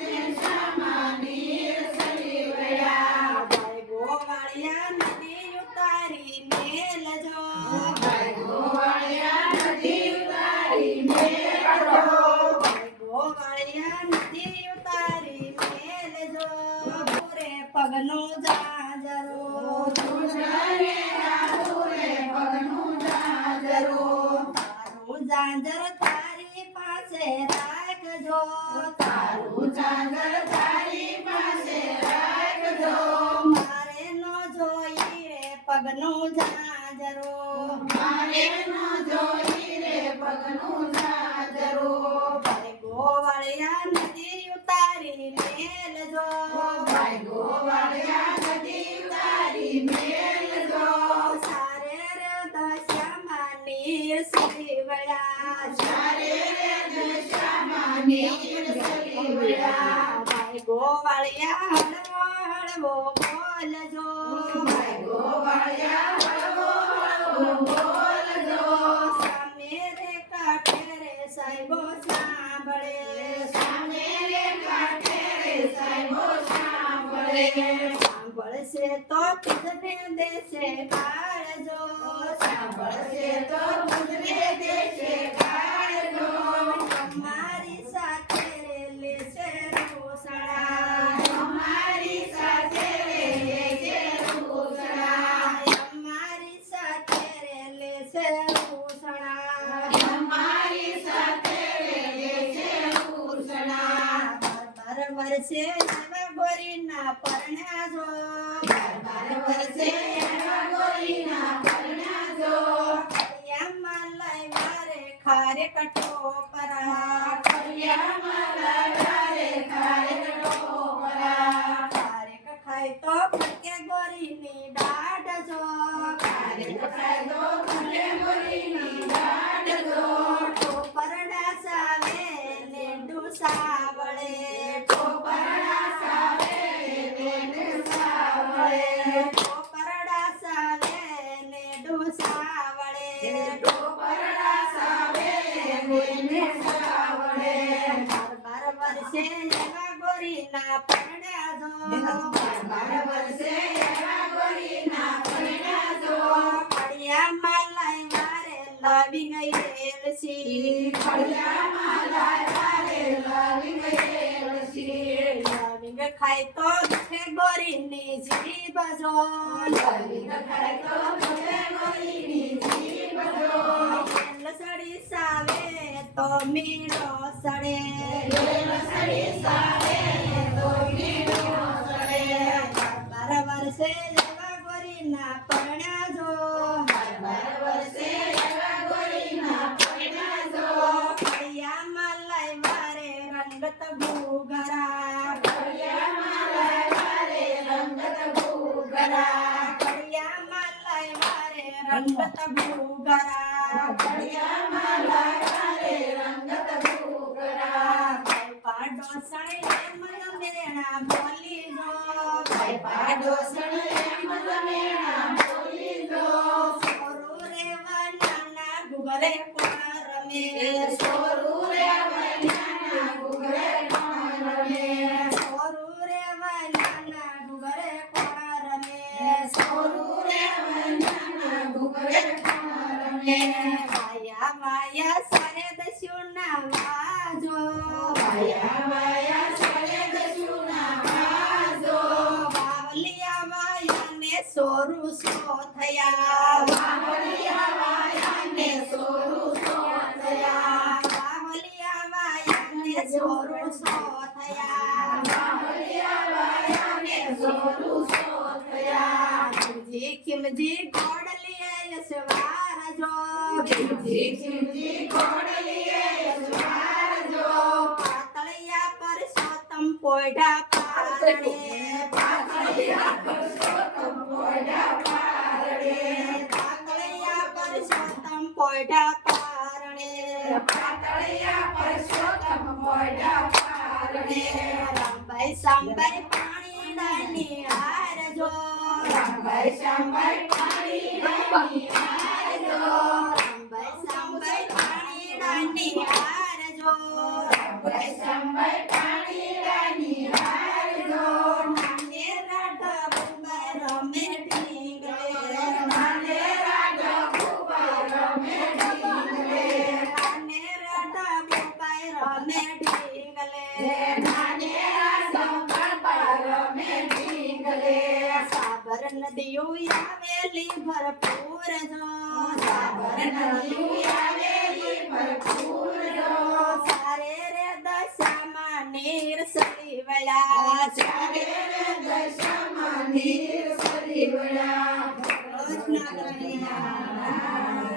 દેશામાં નીર સરી મેલજો પૂરે પગનું જાજરો જાજરો. પાસે રાખજો તારું જાજર તારી પાસે રાખજો. મારે નો જોઈ રે પગનું જાજરો મારે ન જોઈ રે પગનું જાજરો. ભાઈ ગોવાળિયા નદી ઉતારી મેલજો ભાઈ ગોવાળિયા નદી ઉતારી મેલજો. સારે રે દશામાં નીર સી વળ્યા ચારે દશામાં નીર સરી વળ્યા. ભાઈ ગોવાળિયા હળવો હળવો બોલજો ગોવાળિયા હળવો હળવો બોલજો. સામે રે કાંઠે રે સાહેબો સાંભળે સામે. સાંભળશે તો દેશે કાળજો વર્ષે એવા ગોરીના પરણ્યા જો બાર વર્ષે એવા ગોરીના પરણાજો. કળિયામાં લાવ્યા મારે ખારે કઠો પરા ફળિયામાં મારે ખારે ખારેક ટોપરા. ખારે ખાય તો ફટકે ગોરીની દાઢ જો ખારે ખાય તો ભલે ગોરીની દાઢ જો. પરડા સાવે ને ડુસા વળે ટોપરા સાવે તેને સાવળે. પરડા સાવે ને ડુસા વળે ટોપરા સાવે તેને સાવળે. વર્ષે એવા ગોરીના પરણ્યા જો વર્ષે એવા ગોરીના પરણાજો. કળિયામાં લાવ્યા રે લાવી ગઈ એલસી ફળિયામાં લાવ્યા રે લાવી ગયેલ શીર. લાવીંગ ખાય તો દુખે ગોરીની જીભ જો લાવીને ખાય તો ભલે ગોરીની જીભ જો. લસડી સાવે તો મીઠો લાવ્યા રે રંગત ભૂગરા. પાડો સણે મન મેણા બોલી માયા માયા સરે દસ્યુ ના વાજો વાયા વાયા સરે. બાવલિયા ને સો થયા વાવડિયા વાયાને સોરું સો થયા. બાવલિયા વાયા ને સોરું સો થયા વાવડિયા વાયાને સોરું સો થયા. ખીમજી ખીમજી ગોડલીએ યશવાર જો ખીમજી ખીમજી ઘોડલીએ યજમાનજો. પાતળિયા પર સોતમ પોઢા પારણે પાતળિયા પરસોત્તમ પોઢા પારણે. પાતળિયા પરસોત્તમ નદીયું આવેલી ભરપૂર જો સાબર નદીયું આવેલી ભરપૂર જો. સારે દશામાં નીર સરી વળ્યા ચારે દશામાં નીર સરી વળ્યા. કૃષ્ણ કનૈયા